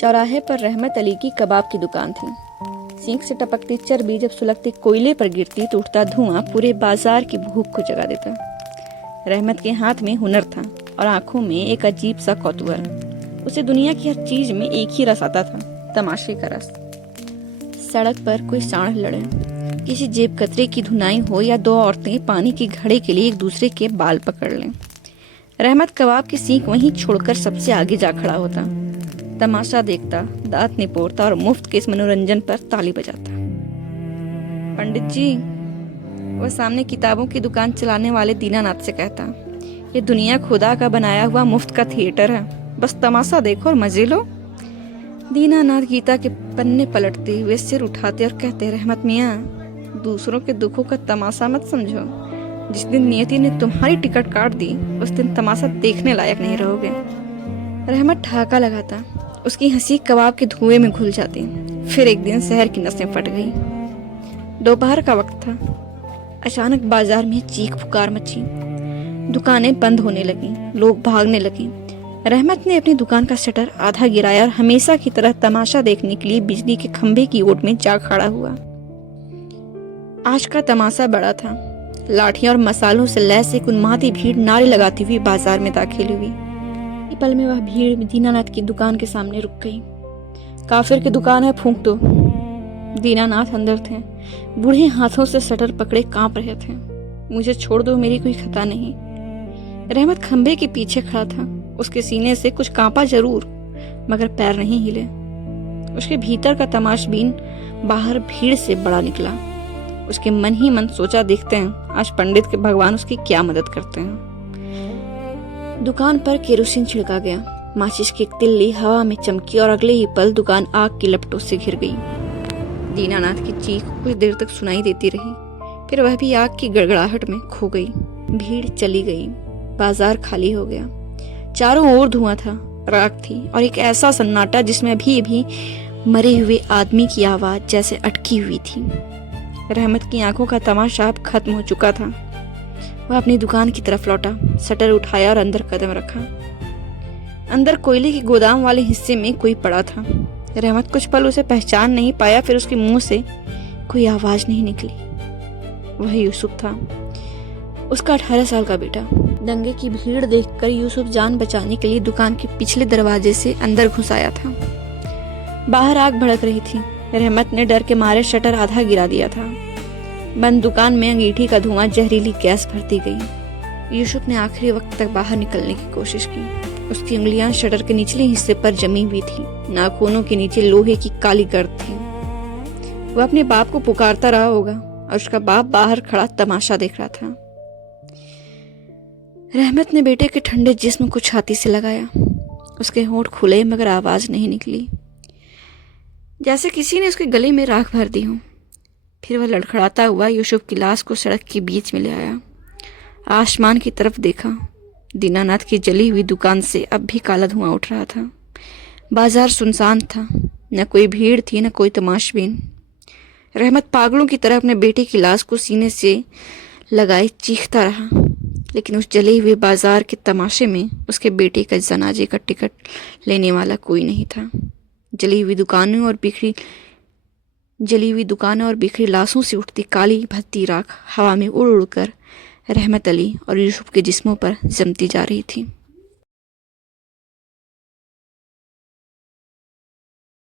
चौराहे पर रहमत अली की कबाब की दुकान थी। सींक से टपकती चर्बी जब सुलगते कोयले पर गिरती तो उठता धुआं पूरे बाजार की भूख को जगा देता। रहमत के हाथ में हुनर था और आंखों में एक अजीब सा कौतूहल। उसे दुनिया की हर चीज में एक ही रस आता था, तमाशे का रस। सड़क पर कोई साँड़ लड़े, किसी जेब कतरे की धुनाई हो या दो औरतें पानी के घड़े के लिए एक दूसरे के बाल पकड़ लें, रहमत कबाब की सीख वहीं छोड़कर सबसे आगे जा खड़ा होता, तमाशा देखता, दांत निपोड़ता और मुफ्त के इस मनोरंजन पर ताली बजाता। पंडित जी, वह सामने किताबों की दुकान चलाने वाले दीनानाथ से कहता, ये दुनिया खुदा का बनाया हुआ मुफ्त का थिएटर है, बस तमाशा देखो और मजे लो। दीनानाथ गीता के पन्ने पलटते हुए सिर उठाते और कहते, रहमत मियाँ, दूसरों के दुखों का तमाशा मत समझो। जिस दिन नियति ने तुम्हारी टिकट काट दी उस दिन तमाशा देखने लायक नहीं रहोगे। रहमत ठहाका लगाता, उसकी हंसी कबाब के धुएं में घुल जाती। फिर एक दिन शहर की नसें फट गई। दोपहर का वक्त था। अचानक बाजार में चीख पुकार मची, दुकानें बंद होने लगी, लोग भागने लगे। रहमत ने अपनी दुकान का शटर आधा गिराया और हमेशा की तरह तमाशा देखने के लिए बिजली के खंभे की ओट में जा खड़ा हुआ। आज का तमाशा बड़ा था। लाठियां और मसालों से लैस एक उन्मादी भीड़ नारे लगाती हुई बाजार में दाखिल हुई। पल में वह भीड़ दीनानाथ की दुकान के सामने रुक गई। काफिर की दुकान है, फूंक दो। दीनानाथ अंदर थे, बूढ़े हाथों से शटर पकड़े कांप रहे थे। मुझे छोड़ दो, मेरी कोई खता नहीं। रहमत खंबे के पीछे खड़ा था। उसके सीने से कुछ कांपा जरूर, मगर पैर नहीं हिले। उसके भीतर का तमाशबीन बाहर भीड़ से बड़ा निकला। उसके मन ही मन सोचा, देखते हैं आज पंडित के भगवान उसकी क्या मदद करते हैं। दुकान पर केरोसिन छिड़का गया। माचिस की एक तिल्ली हवा में चमकी और अगले ही पल दुकान आग की लपटों से घिर गई। दीनानाथ की चीख कुछ देर तक सुनाई देती रही, फिर वह भी आग की गड़गड़ाहट में खो गई। भीड़ चली गई, बाजार खाली हो गया। चारों ओर धुआं था, राख थी और एक ऐसा सन्नाटा जिसमें अभी मरे हुए आदमी की आवाज जैसे अटकी हुई थी। रहमत की आंखों का तमाशा अब खत्म हो चुका था। वह अपनी दुकान की तरफ लौटा, शटर उठाया और अंदर कदम रखा। अंदर कोयले के गोदाम वाले हिस्से में कोई पड़ा था। रहमत कुछ पल उसे पहचान नहीं पाया, फिर उसके मुंह से कोई आवाज नहीं निकली। वह यूसुफ था, उसका 18 साल का बेटा। दंगे की भीड़ देखकर यूसुफ जान बचाने के लिए दुकान के पिछले दरवाजे से अंदर घुस आया था। बाहर आग भड़क रही थी। रहमत ने डर के मारे शटर आधा गिरा दिया था। बंद दुकान में अंगीठी का धुआं जहरीली गैस भरती गई। यूसुफ ने आखिरी वक्त तक बाहर निकलने की कोशिश की। उसकी उंगलियां शटर के निचले हिस्से पर जमी हुई थी। नाखूनों के नीचे लोहे की काली गर्द थी। वह अपने बाप को पुकारता रहा होगा और उसका बाप बाहर खड़ा तमाशा देख रहा था। रहमत ने बेटे के ठंडे जिस्म को छाती से लगाया। उसके होंठ खुले मगर आवाज नहीं निकली, जैसे किसी ने उसके गले में राख भर दी हो। फिर वह लड़खड़ाता हुआ यूसुफ की लाश को सड़क के बीच में ले आया। आसमान की तरफ देखा। दीनानाथ की जली हुई दुकान से अब भी काला धुआं उठ रहा था। बाजार सुनसान था, न कोई भीड़ थी न कोई तमाशबीन। रहमत पागलों की तरह अपने बेटे की लाश को सीने से लगाए चीखता रहा, लेकिन उस जले हुए बाजार के तमाशे में उसके बेटे का जनाजे का टिकट लेने वाला कोई नहीं था। जली हुई दुकानों और बिखरी लाशों से उठती काली भद्दी राख हवा में उड़ उड़कर रहमत अली और यूसुफ के जिस्मों पर जमती जा रही थी।